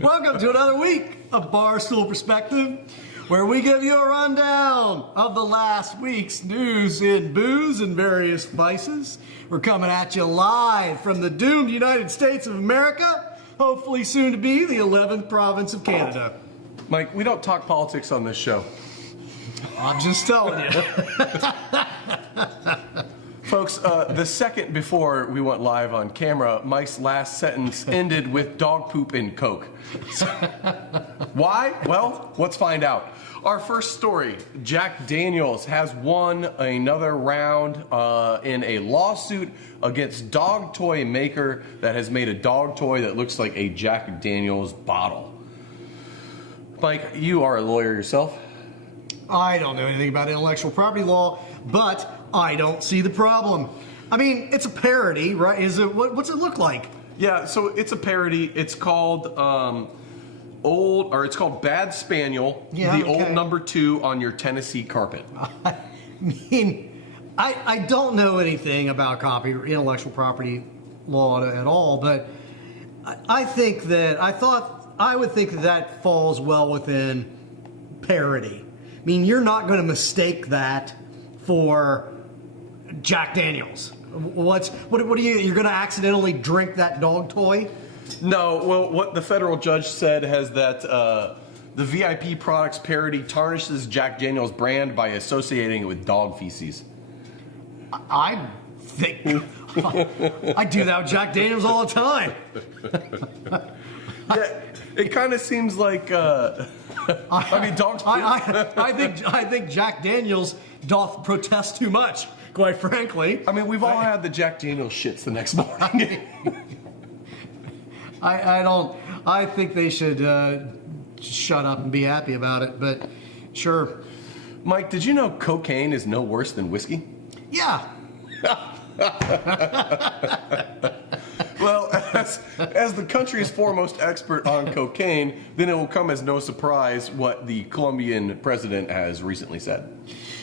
Welcome to another week of Barstool Perspective, where we give you a rundown of the last week's news in booze and various vices. We're coming at you live from the doomed United States of America, hopefully soon to be the 11th province of Canada. Mike, we don't talk politics on this show. I'm just telling you. Folks, the second before we went live on camera, Mike's last sentence ended with dog poop and Coke. Why? Well, let's find out. Our first story, Jack Daniels has won another round in a lawsuit against dog toy maker that has made a dog toy that looks like a Jack Daniels bottle. Mike, you are a lawyer yourself. I don't know anything about intellectual property law, but I don't see the problem. I mean, it's a parody, right? Is it? What's it look like? Yeah, so it's a parody. It's called it's called Bad Spaniel, old number 2 on your Tennessee carpet. I mean, I don't know anything about intellectual property law at all, but I would think that falls well within parody. I mean, you're not going to mistake that for Jack Daniels. What are you're going to accidentally drink that dog toy? No, well, what the federal judge said has that the VIP products parody tarnishes Jack Daniels' brand by associating it with dog feces. I think I do that with Jack Daniels all the time. Yeah, it kind of seems like I mean, dogs. I think Jack Daniels doth protest too much, quite frankly. I mean, we've all had the Jack Daniels shits the next morning. I think they should shut up and be happy about it, but sure. Mike, did you know cocaine is no worse than whiskey? Yeah. Well, as the country's foremost expert on cocaine, then it will come as no surprise what the Colombian president has recently said.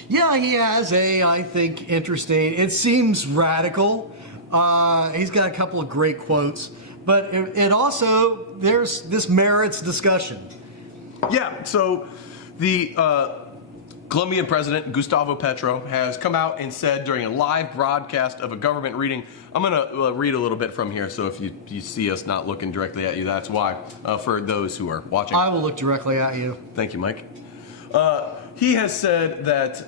Yeah, he has I think, interesting. It seems radical. He's got a couple of great quotes, but it also, this merits discussion. Yeah, so the Colombian president, Gustavo Petro, has come out and said during a live broadcast of a government reading, I'm going to read a little bit from here, so if you see us not looking directly at you, that's why, for those who are watching. I will look directly at you. Thank you, Mike. He has said that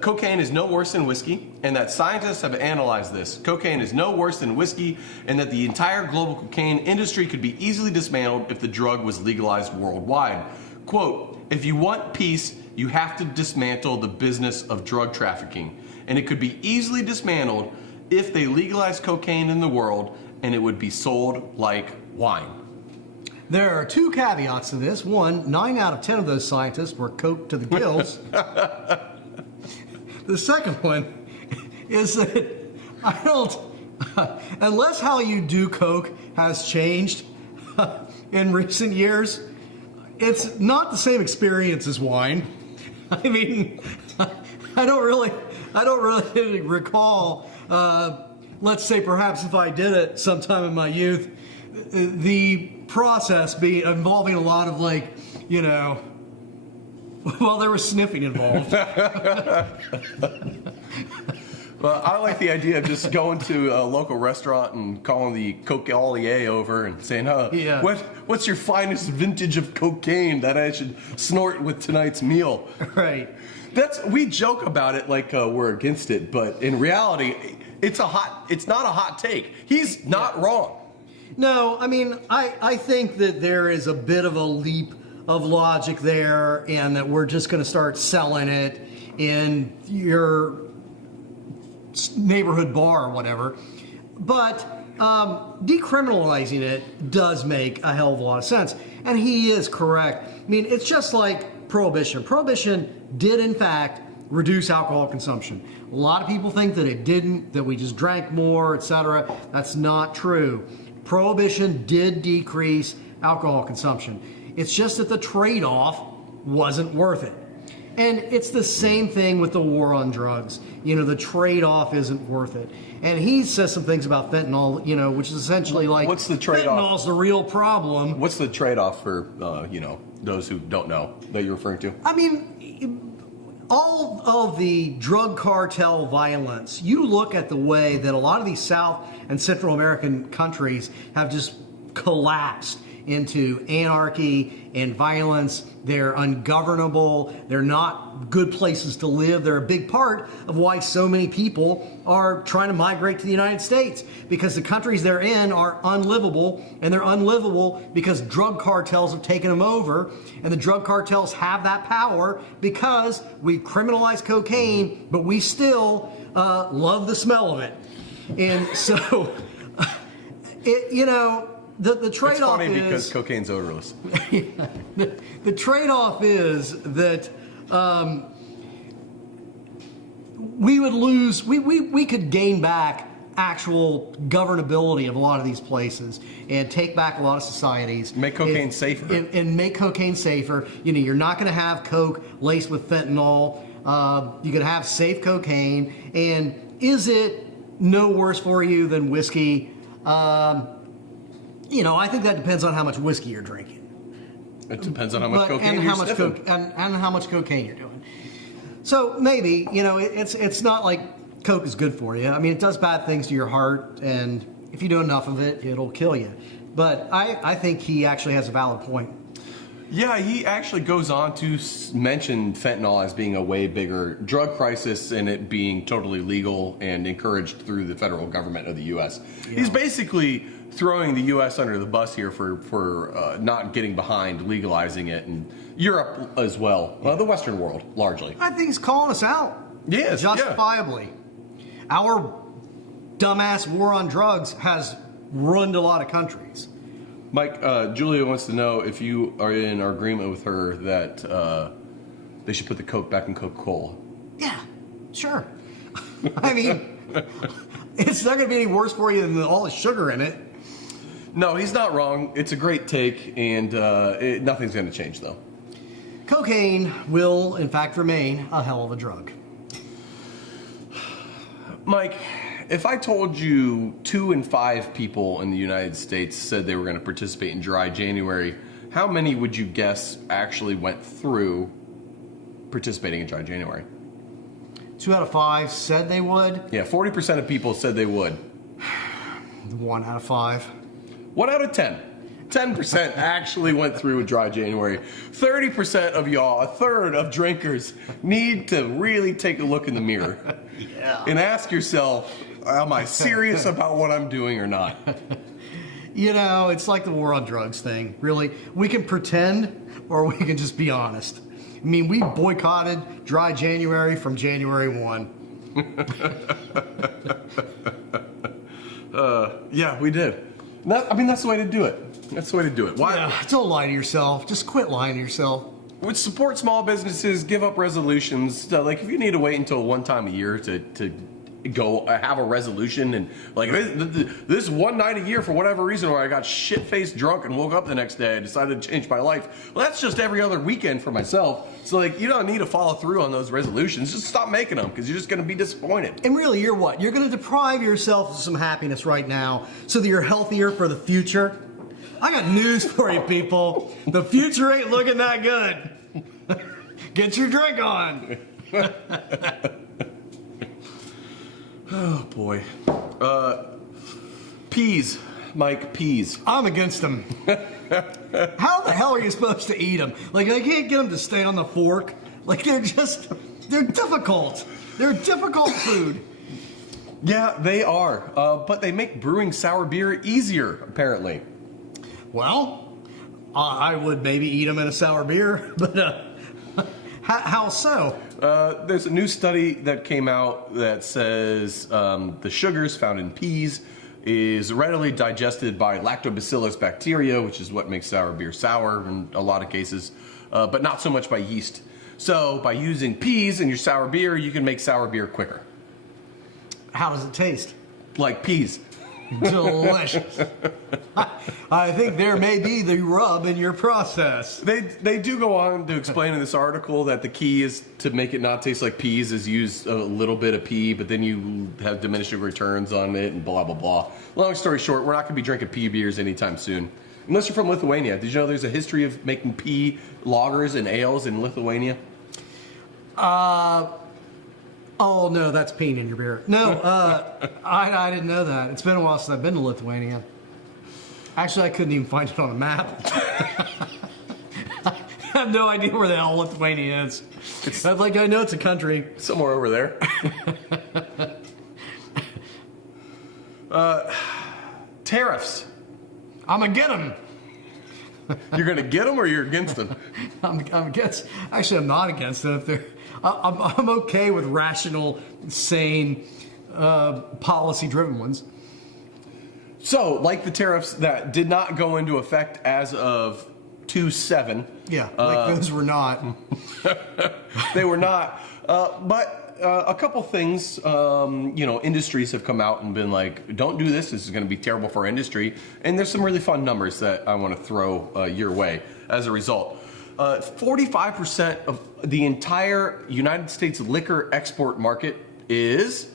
cocaine is no worse than whiskey, and that scientists have analyzed this. Cocaine is no worse than whiskey, and that the entire global cocaine industry could be easily dismantled if the drug was legalized worldwide. Quote, if you want peace, you have to dismantle the business of drug trafficking, and it could be easily dismantled if they legalized cocaine in the world, and it would be sold like wine. There are 2 caveats to this. 1, 9 out of 10 of those scientists were coked to the gills. The second one is that unless how you do coke has changed in recent years, it's not the same experience as wine. I mean, I don't really recall. Let's say perhaps if I did it sometime in my youth, the process involving a lot of there was sniffing involved. Well, I like the idea of just going to a local restaurant and calling the coke-allier over and saying, what's your finest vintage of cocaine that I should snort with tonight's meal? Right. We joke about it like we're against it, but in reality, it's not a hot take. He's not wrong. No, I mean, I think that there is a bit of a leap of logic there, and that we're just going to start selling it in your neighborhood bar or whatever. But decriminalizing it does make a hell of a lot of sense. And he is correct. I mean, it's just like Prohibition. Prohibition did, in fact, reduce alcohol consumption. A lot of people think that it didn't, that we just drank more, etc. That's not true. Prohibition did decrease alcohol consumption. It's just that the trade-off wasn't worth it. And it's the same thing with the war on drugs. You know, the trade-off isn't worth it. And he says some things about fentanyl, you know, which is essentially like, what's the trade-off? Fentanyl's the real problem. What's the trade-off for, you know, those who don't know that you're referring to? I mean, all of the drug cartel violence, you look at the way that a lot of these South and Central American countries have just collapsed into anarchy and violence. They're ungovernable. They're not good places to live. They're a big part of why so many people are trying to migrate to the United States, because the countries they're in are unlivable, and they're unlivable because drug cartels have taken them over, and the drug cartels have that power because we criminalize cocaine, but we still love the smell of it. And so, you know, the trade-off is... It's funny because cocaine's odorless. The trade-off is that we would lose, we could gain back actual governability of a lot of these places and take back a lot of societies. Make cocaine safer. And make cocaine safer. You know, you're not going to have coke laced with fentanyl. You could have safe cocaine. And is it no worse for you than whiskey? You know, I think that depends on how much whiskey you're drinking. It depends on how much cocaine and you're how much sniffing. and how much cocaine you're doing. So maybe, you know, it's not like coke is good for you. I mean, it does bad things to your heart, and if you do enough of it, it'll kill you. But I think he actually has a valid point. Yeah, he actually goes on to mention fentanyl as being a way bigger drug crisis and it being totally legal and encouraged through the federal government of the U.S. Yeah. He's basically throwing the U.S. under the bus here for not getting behind legalizing it, and Europe as well, the Western world largely. I think he's calling us out. Yes, justifiably. Yeah. Our dumbass war on drugs has ruined a lot of countries. Mike, Julia wants to know if you are in agreement with her that they should put the Coke back in Coca-Cola. Yeah, sure. I mean, it's not going to be any worse for you than all the sugar in it. No, he's not wrong. It's a great take, and nothing's going to change, though. Cocaine will, in fact, remain a hell of a drug. Mike, if I told you 2 in 5 people in the United States said they were going to participate in Dry January, how many would you guess actually went through participating in Dry January? 2 out of 5 said they would? Yeah, 40% of people said they would. 1 out of 5. 1 out of 10. 10% actually went through a Dry January. 30% of y'all, a third of drinkers, need to really take a look in the mirror. Yeah. And ask yourself, am I serious about what I'm doing or not? You know, it's like the war on drugs thing. Really, we can pretend or we can just be honest. I mean, we boycotted Dry January from January 1. Yeah, we did. I mean, that's the way to do it. That's the way to do it. Why? Yeah, don't lie to yourself. Just quit lying to yourself. Would support small businesses, give up resolutions. Like, if you need to wait until one time a year to go have a resolution, and like this one night a year for whatever reason, where I got shit-faced drunk and woke up the next day, I decided to change my life. Well, that's just every other weekend for myself. So like, you don't need to follow through on those resolutions. Just stop making them, because you're just going to be disappointed. And really, you're what? You're going to deprive yourself of some happiness right now so that you're healthier for the future? I got news for you, people. The future ain't looking that good. Get your drink on. Oh, boy. Peas. Mike, peas. I'm against them. How the hell are you supposed to eat them? Like, I can't get them to stay on the fork. Like, they're difficult. They're difficult food. Yeah, they are. But they make brewing sour beer easier, apparently. Well, I would maybe eat them in a sour beer, but how so? There's a new study that came out that says the sugars found in peas is readily digested by lactobacillus bacteria, which is what makes sour beer sour in a lot of cases, but not so much by yeast. So by using peas in your sour beer, you can make sour beer quicker. How does it taste? Like peas. Delicious. I think there may be the rub in your process. They do go on to explain in this article that the key is to make it not taste like peas is use a little bit of pea, but then you have diminishing returns on it and blah, blah, blah. Long story short, we're not going to be drinking pea beers anytime soon. Unless you're from Lithuania. Did you know there's a history of making pea lagers and ales in Lithuania? Oh, no, that's peeing in your beer. No, I didn't know that. It's been a while since I've been to Lithuania. Actually, I couldn't even find it on a map. I have no idea where the hell Lithuania is. I know it's a country. Somewhere over there. Tariffs. I'm going to get them. You're going to get them or you're against them? I'm against. Actually, I'm not against them. If they're, I'm okay with rational, sane, policy-driven ones. So, like the tariffs that did not go into effect as of 2/7. Yeah, like those were not. They were not. But a couple things, industries have come out and been like, don't do this. This is going to be terrible for our industry. And there's some really fun numbers that I want to throw your way as a result. 45% of the entire United States liquor export market is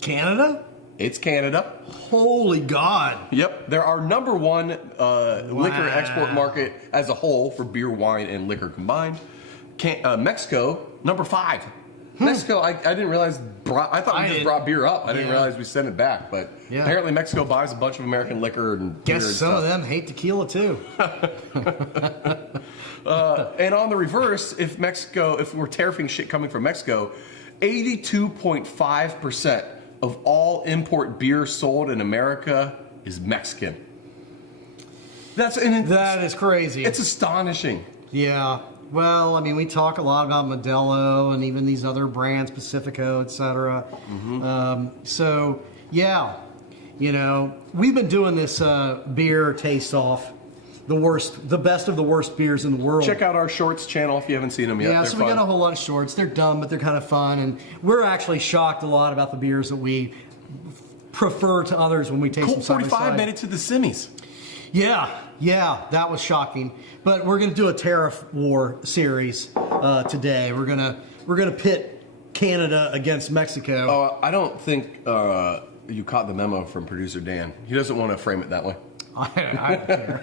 Canada? It's Canada. Holy God. Yep. They're our number one liquor export market as a whole for beer, wine, and liquor combined. Mexico, number 5. Mexico, I didn't realize, I thought we just brought beer up. I didn't realize we sent it back. But apparently Mexico buys a bunch of American liquor and beer. Guess some of them hate tequila too. And on the reverse, if we're tariffing shit coming from Mexico, 82.5% of all import beer sold in America is Mexican. That is crazy. It's astonishing. Yeah. Well, I mean, we talk a lot about Modelo and even these other brands, Pacifico, etc. So, yeah, we've been doing this beer taste-off, the best of the worst beers in the world. Check out our shorts channel if you haven't seen them yet. Yeah, so we got a whole lot of shorts. They're dumb, but they're kind of fun, and we're actually shocked a lot about the beers that we prefer to others when we taste them side by side. 45 minutes to the semis. Yeah, that was shocking. But we're going to do a tariff war series today. We're gonna pit Canada against Mexico. I don't think you caught the memo from producer Dan. He doesn't want to frame it that way. I don't care.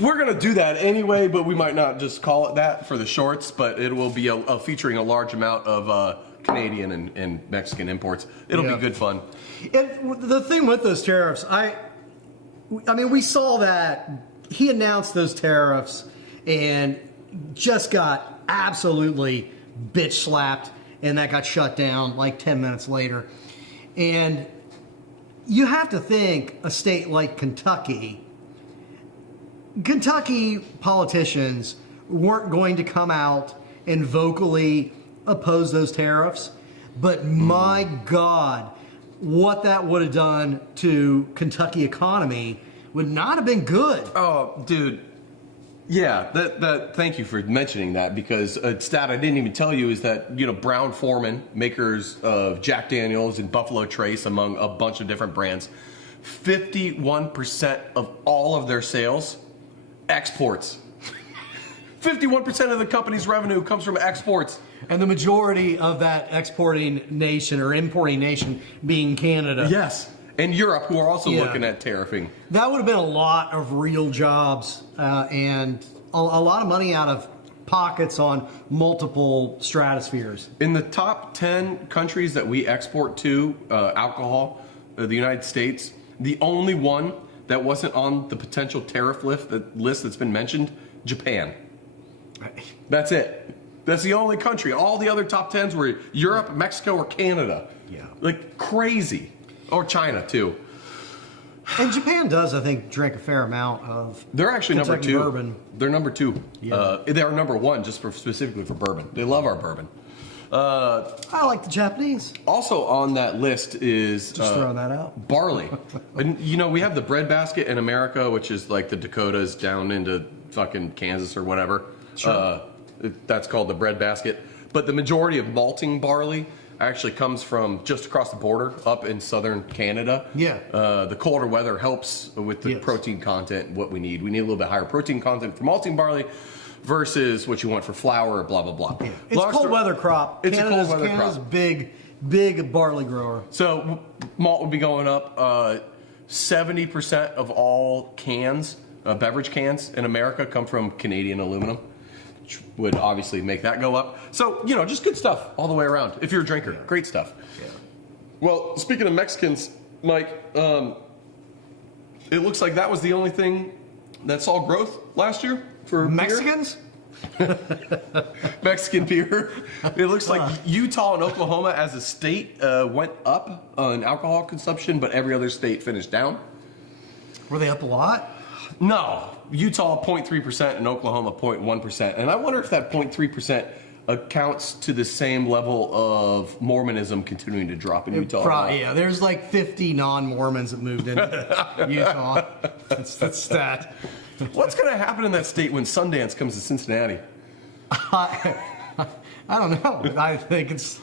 We're going to do that anyway, but we might not just call it that for the shorts, but it will be featuring a large amount of Canadian and Mexican imports. It'll be good fun. And the thing with those tariffs, I mean, we saw that he announced those tariffs and just got absolutely bitch slapped, and that got shut down like 10 minutes later. And you have to think a state like Kentucky politicians weren't going to come out and vocally oppose those tariffs, but my God, what that would have done to Kentucky economy would not have been good. Oh, dude. Yeah, that. Thank you for mentioning that, because a stat I didn't even tell you is that Brown-Forman, makers of Jack Daniels and Buffalo Trace, among a bunch of different brands, 51% of all of their sales exports. 51% of the company's revenue comes from exports. And the majority of that exporting nation or importing nation being Canada. Yes. And Europe, who are also looking at tariffing. That would have been a lot of real jobs and a lot of money out of pockets on multiple stratospheres. In the top 10 countries that we export to alcohol, the United States, the only one that wasn't on the potential tariff list that's been mentioned, Japan. That's it. That's the only country. All the other top 10s were Europe, Mexico, or Canada. Yeah. Like crazy. Or China, too. And Japan does, I think, drink a fair amount of They're actually Kentucky number 2. bourbon. They're number 2. Yeah. They're number 1 just specifically for bourbon. They love our bourbon. I like the Japanese. Also on that list is Just throwing that out. Barley. And, we have the breadbasket in America, which is like the Dakotas down into fucking Kansas or whatever. Sure. That's called the breadbasket. But the majority of malting barley actually comes from just across the border up in southern Canada. Yeah. The colder weather helps with the Yes. protein content, what we need. We need a little bit higher protein content for malting barley versus what you want for flour, blah, blah, blah. It's a cold weather crop. It's a cold weather Canada's crop. big barley grower. So malt would be going up 70% of all cans, beverage cans in America come from Canadian aluminum, which would obviously make that go up. So, just good stuff all the way around. If you're a drinker, great stuff. Yeah. Well, speaking of Mexicans, Mike, it looks like that was the only thing that saw growth last year for beer. Mexicans? Mexican beer. It looks like Utah and Oklahoma as a state went up on alcohol consumption, but every other state finished down. Were they up a lot? No, Utah 0.3% and Oklahoma 0.1%. And I wonder if that 0.3% accounts to the same level of Mormonism continuing to drop in Utah. Yeah, there's like 50 non-Mormons that moved into Utah. That's that. What's going to happen in that state when Sundance comes to Cincinnati? I don't know. I think it's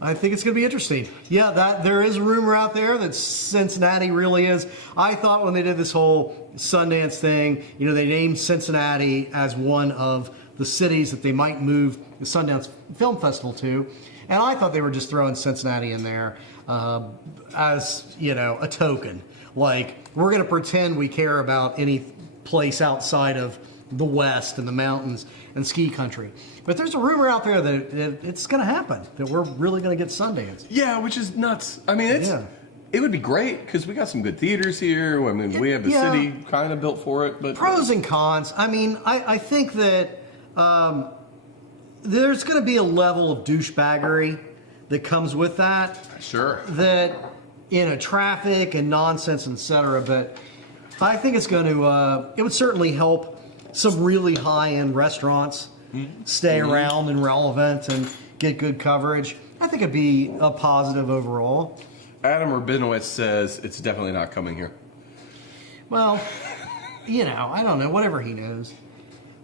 going to be interesting. Yeah, there is a rumor out there that Cincinnati really is. I thought when they did this whole Sundance thing, they named Cincinnati as one of the cities that they might move the Sundance Film Festival to, and I thought they were just throwing Cincinnati in there as a token. Like, we're going to pretend we care about any place outside of the West and the mountains and ski country. But there's a rumor out there that it's going to happen, that we're really going to get Sundance. Yeah, which is nuts. I mean, it would be great because we got some good theaters here. I mean, we have the city kind of built for it. But pros and cons. I mean, I think that there's going to be a level of douchebaggery that comes with that. Sure. That, traffic and nonsense, etc. But I think it's going to, it would certainly help some really high-end restaurants stay around and relevant and get good coverage. I think it'd be a positive overall. Adam Rabinowitz says it's definitely not coming here. Well, I don't know, whatever he knows.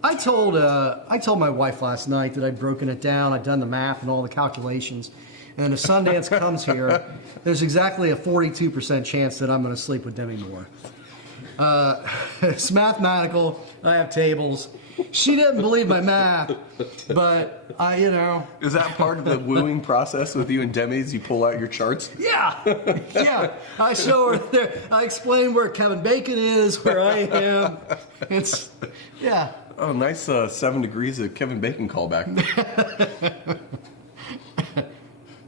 I told my wife last night that I'd broken it down, I'd done the math and all the calculations, and if Sundance comes here, there's exactly a 42% chance that I'm going to sleep with Demi Moore. It's mathematical. I have tables. She didn't believe my math, but Is that part of the wooing process with you and Demi's? You pull out your charts? Yeah. I show her there. I explain where Kevin Bacon is, where I am. Yeah. Oh, nice 7 degrees of Kevin Bacon callback.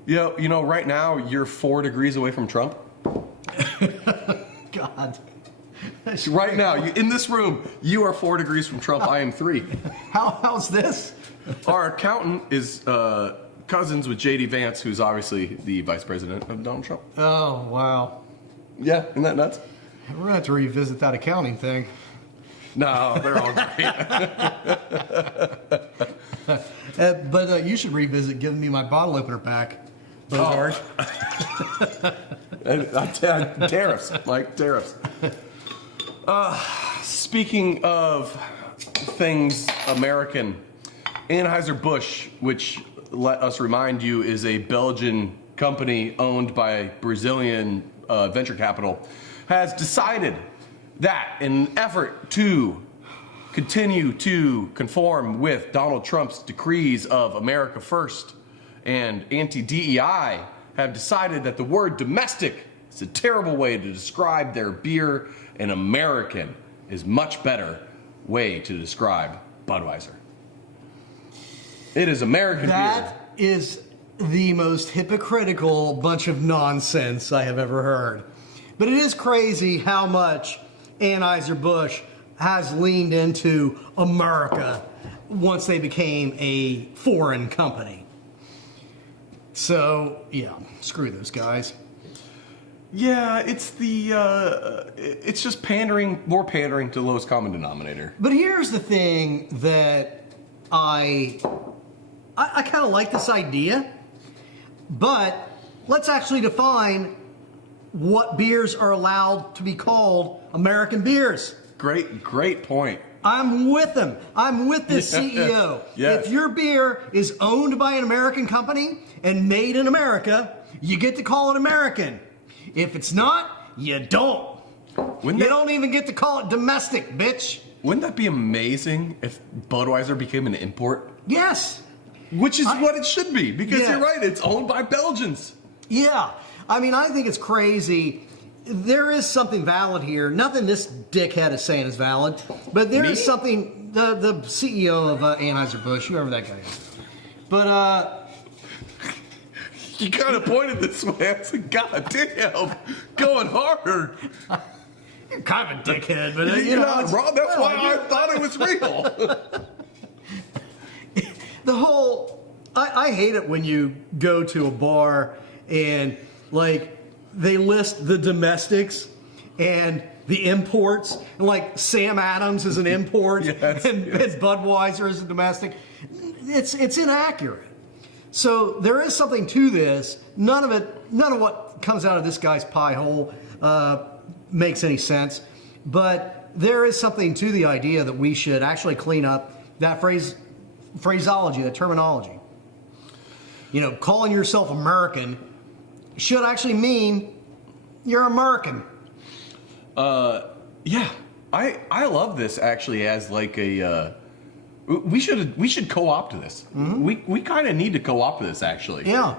Right now you're 4 degrees away from Trump. God. Right now, in this room, you are 4 degrees from Trump. I am 3. How's this? Our accountant is cousins with J.D. Vance, who's obviously the vice president of Donald Trump. Oh, wow. Yeah, isn't that nuts? We're going to have to revisit that accounting thing. No, they're all great. But you should revisit giving me my bottle opener back, Bogart. Tariffs, Mike, tariffs. Speaking of things American, Anheuser-Busch, which, let us remind you, is a Belgian company owned by Brazilian venture capital, has decided that in an effort to continue to conform with Donald Trump's decrees of America First and anti-DEI, have decided that the word domestic is a terrible way to describe their beer, and American is much better way to describe Budweiser. It is American beer. That is the most hypocritical bunch of nonsense I have ever heard. But it is crazy how much Anheuser-Busch has leaned into America once they became a foreign company. So, yeah, screw those guys. Yeah, it's it's just more pandering to the lowest common denominator. But here's the thing that I kind of like this idea, but let's actually define what beers are allowed to be called American beers. Great point. I'm with them. I'm with this CEO. Yes. If your beer is owned by an American company and made in America, you get to call it American. If it's not, you don't. You don't even get to call it domestic, bitch. Wouldn't that be amazing if Budweiser became an import? Yes. Which is what it should be, because Yeah. you're right, it's owned by Belgians. Yeah. I mean, I think it's crazy. There is something valid here. Nothing this dickhead is saying is valid, but there is something, the CEO of Anheuser-Busch, whoever that guy is. But, You kind of pointed this way. I said, God damn, going hard. you're kind of a dickhead, but You're not it's- wrong. That's well, why I thought it was real. The whole, I hate it when you go to a bar and, like, they list the domestics and the imports, and like Sam Adams is an import Yes, and Budweiser is a domestic. It's inaccurate. So there is something to this. None of what comes out of this guy's pie hole makes any sense. But there is something to the idea that we should actually clean up that phraseology, that terminology. You know, calling yourself American should actually mean you're American. Yeah, I love this actually as like a. We should co-opt this. Mm-hmm. We kind of need to co-opt this actually. Yeah.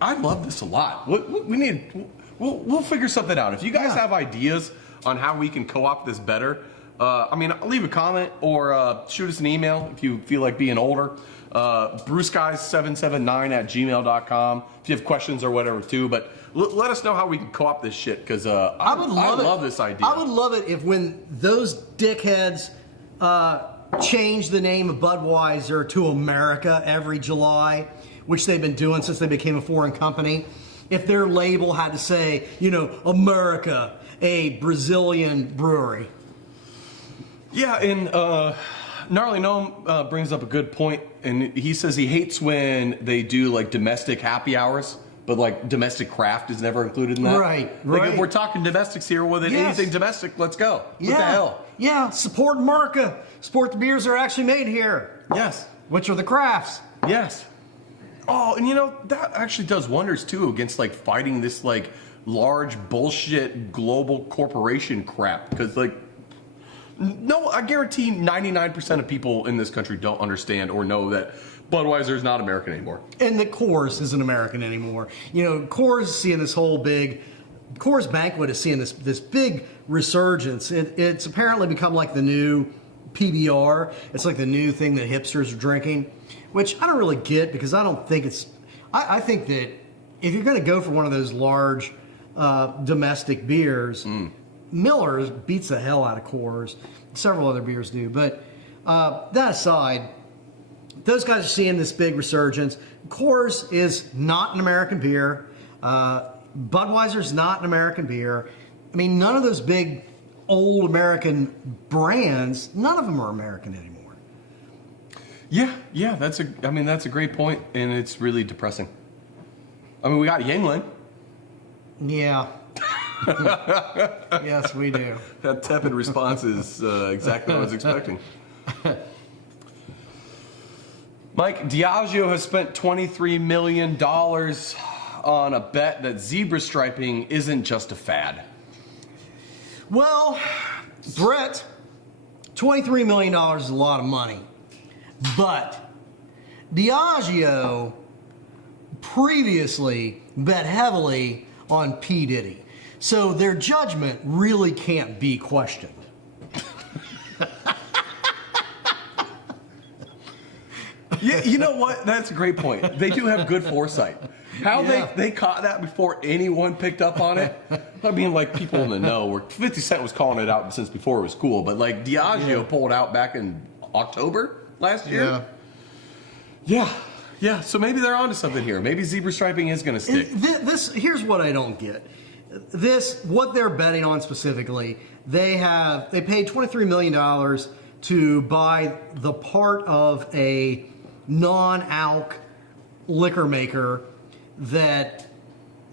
I love this a lot. We'll figure something out. If you guys have ideas on how we can co-opt this better, leave a comment or shoot us an email if you feel like being older. BruceGuys779@gmail.com if you have questions or whatever too. But let us know how we can co-opt this shit, because I love this idea. I would love it if when those dickheads change the name of Budweiser to America every July, which they've been doing since they became a foreign company, if their label had to say, America, a Brazilian brewery. Yeah, and Gnarly Gnome brings up a good point, and he says he hates when they do like domestic happy hours, but like domestic craft is never included in that. Right. Like if we're talking domestics here, well then anything domestic, let's go. What the hell? Yeah, support America. Support the beers that are actually made here. Yes. Which are the crafts. Yes. Oh, and that actually does wonders too against like fighting this like large bullshit global corporation crap, because like. No, I guarantee 99% of people in this country don't understand or know that Budweiser is not American anymore. And that Coors isn't American anymore. Coors is seeing this whole big, Coors Banquet is seeing this big resurgence. It's apparently become like the new PBR. It's like the new thing that hipsters are drinking, which I don't really get, because I don't think it's, I think that if you're going to go for one of those large domestic beers, Miller's beats the hell out of Coors. Several other beers do. But that aside, those guys are seeing this big resurgence. Coors is not an American beer. Budweiser's not an American beer. I mean, none of those big old American brands, none of them are American anymore. Yeah, that's a great point, and it's really depressing. I mean, we got Yingling. Yeah. Yes, we do. That tepid response is exactly what I was expecting. Mike, Diageo has spent $23 million on a bet that zebra striping isn't just a fad. Well, Brett, $23 million is a lot of money. But Diageo previously bet heavily on P. Diddy. So their judgment really can't be questioned. Yeah, you know what? That's a great point. They do have good foresight. How they caught that before anyone picked up on it? I mean, like, people in the know, where 50 Cent was calling it out since before it was cool, but like Diageo pulled out back in October last year. Yeah. So maybe they're onto something here. Maybe zebra striping is going to stick. Here's what I don't get. What they're betting on specifically, they paid $23 million to buy the part of a non-alc liquor maker that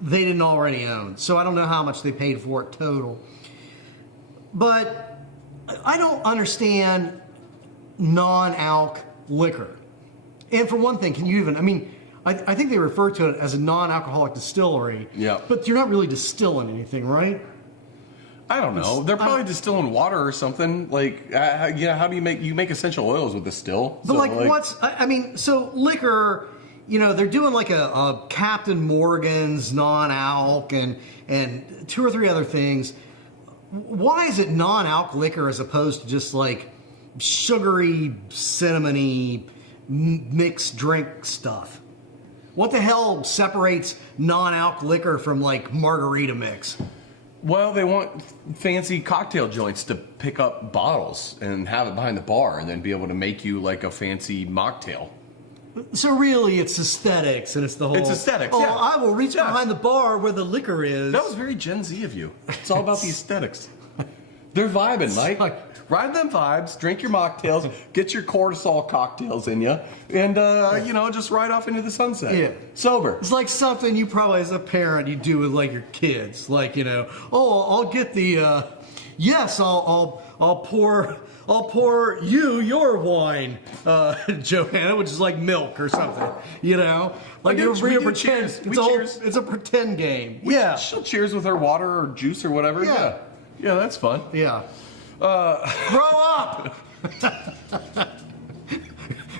they didn't already own. So I don't know how much they paid for it total. But I don't understand non-alc liquor. And for one thing, can you even, I mean, I think they refer to it as a non-alcoholic distillery. Yeah. But you're not really distilling anything, right? I don't know. They're probably distilling water or something. Like, how do you make essential oils with distill? But I mean, so liquor, they're doing like a Captain Morgan's non-alc and 2 or 3 other things. Why is it non-alc liquor as opposed to just like sugary, cinnamony, mixed drink stuff? What the hell separates non-alc liquor from like margarita mix? Well, they want fancy cocktail joints to pick up bottles and have it behind the bar and then be able to make you like a fancy mocktail. So really, it's aesthetics, and it's the whole... It's aesthetics, oh, yeah. I will reach behind the bar where the liquor is. That was very Gen Z of you. It's all about the aesthetics. They're vibing, Mike. Ride them vibes, drink your mocktails, get your cortisol cocktails in you, and, just ride off into the sunset. Yeah. Sober. It's like something you probably, as a parent, you do with, like, your kids. Like, I'll get the, yes, I'll pour you your wine, Johanna, which is like milk or something, Like, cheers. It's a pretend game. She'll cheers with her water or juice or whatever. Yeah. Yeah, that's fun. Yeah. Grow up!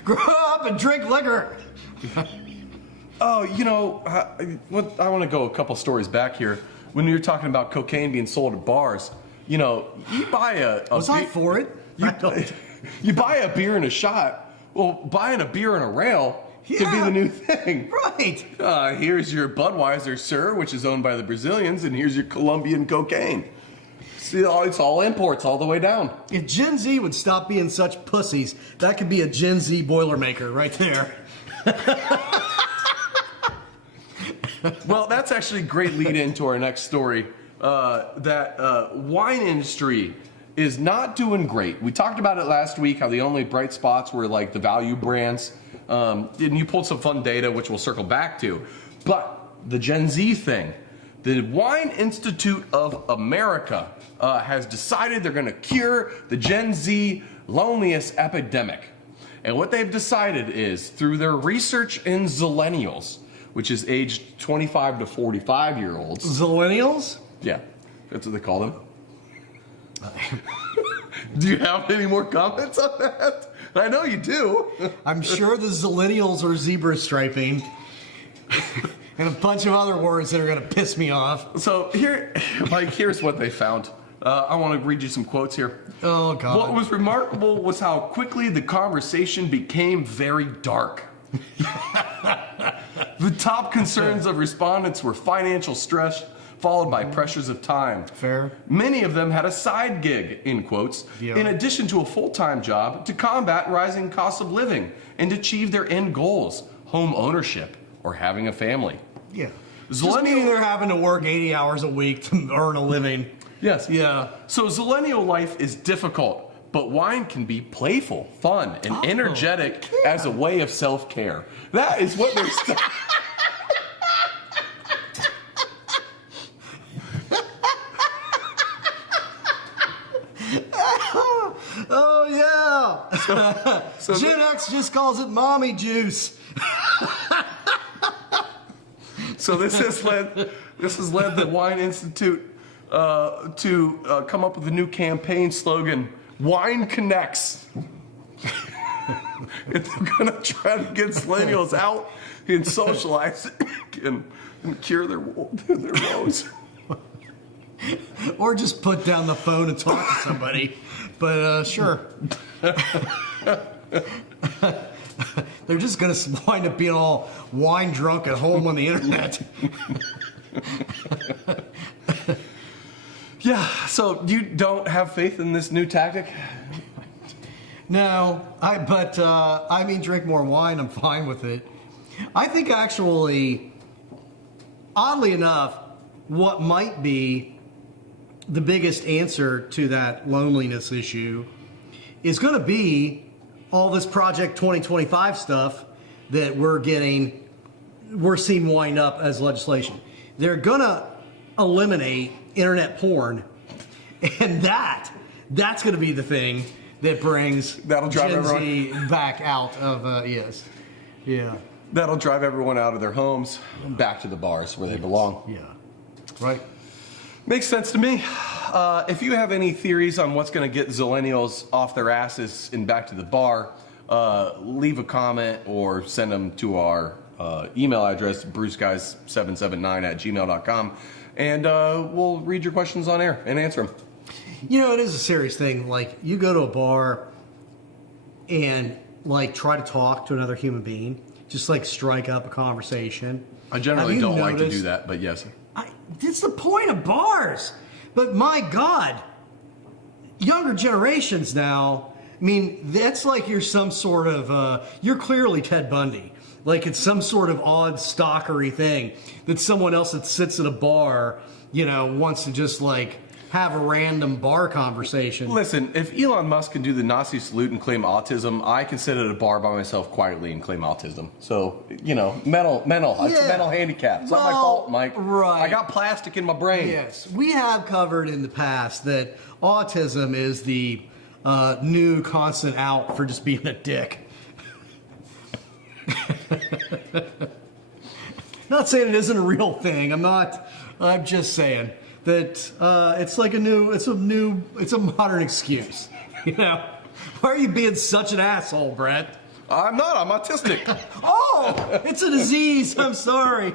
Grow up and drink liquor! Oh, I want to go a couple stories back here. When you were talking about cocaine being sold at bars, you buy a Was I for it? You buy a beer and a shot. Well, buying a beer and a rail could be the new thing. Right. Here's your Budweiser, sir, which is owned by the Brazilians, and here's your Colombian cocaine. See, it's all imports all the way down. If Gen Z would stop being such pussies, that could be a Gen Z Boilermaker right there. Well, that's actually a great lead into our next story. That wine industry is not doing great. We talked about it last week, how the only bright spots were like the value brands. And you pulled some fun data, which we'll circle back to. But the Gen Z thing, the Wine Institute of America has decided they're going to cure the Gen Z loneliness epidemic. And what they've decided is, through their research in Zillennials, which is aged 25 to 45-year-olds. Zillennials? Yeah, that's what they call them. Do you have any more comments on that? I know you do. I'm sure the Zillennials are zebra striping. And a bunch of other words that are going to piss me off. So here, Mike, here's what they found. I want to read you some quotes here. Oh, God. What was remarkable was how quickly the conversation became very dark. The top concerns of respondents were financial stress, followed by pressures of time. Fair. Many of them had a side gig, in quotes, in addition to a full-time job to combat rising costs of living and achieve their end goals, home ownership or having a family. Yeah. Just meaning they're having to work 80 hours a week to earn a living. Yes. Yeah. So Zillennial life is difficult, but wine can be playful, fun, and energetic as a way of self-care. That is what they're Oh, yeah. So Gen X just calls it mommy juice. So this has led the Wine Institute to come up with a new campaign slogan: "Wine connects." And they're gonna try to get millennials out and socialize and cure their woes. Or just put down the phone and talk to somebody. But sure. They're just going to wind up being all wine drunk at home on the internet. Yeah, so you don't have faith in this new tactic? No, I mean, drink more wine, I'm fine with it. I think actually, oddly enough, what might be the biggest answer to that loneliness issue is going to be all this Project 2025 stuff that we're seeing wind up as legislation. They're going to eliminate internet porn, and that That's going to be the thing that brings That'll drive Gen everyone- Z back out of yes, yeah, That'll drive everyone out of their homes, back to the bars where they belong. yeah, right. Makes sense to me. If you have any theories on what's going to get Zillennials off their asses and back to the bar, leave a comment or send them to our email address, bruceguys779@gmail.com, and we'll read your questions on air and answer them. You know, it is a serious thing. Like, you go to a bar and, like, try to talk to another human being, just, like, strike up a conversation. I generally Have you don't like to noticed- do that, but yes. It's the point of bars. But my God, younger generations now, I mean, that's like you're some sort of, you're clearly Ted Bundy. Like, it's some sort of odd stalkery thing that someone else that sits at a bar, you know, wants to just, like, have a random bar conversation. Listen, if Elon Musk can do the Nazi salute and claim autism, I can sit at a bar by myself quietly and claim autism. So, you know, mental. It's a mental handicap. It's not my Well, fault, Mike. right. I got plastic in my brain. Yes, we have covered in the past that autism is the new constant out for just being a dick. Not saying it isn't a real thing. I'm just saying that it's like it's a modern excuse. You know, why are you being such an asshole, Brett? I'm not. I'm autistic. Oh, it's a disease. I'm sorry.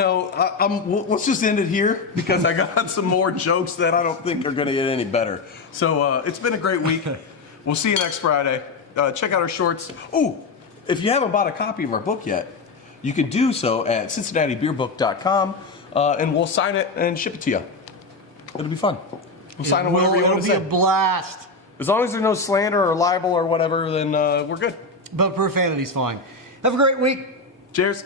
Let's just end it here because I got some more jokes that I don't think are going to get any better. So it's been a great week. We'll see you next Friday. Check out our shorts. Ooh, if you haven't bought a copy of our book yet, you can do so at CincinnatiBeerBook.com, and we'll sign it and ship it to you. It'll be fun. We'll sign it whatever you want to It'll be say. a blast. As long as there's no slander or libel or whatever, then we're good. But profanity's fine. Have a great week. Cheers.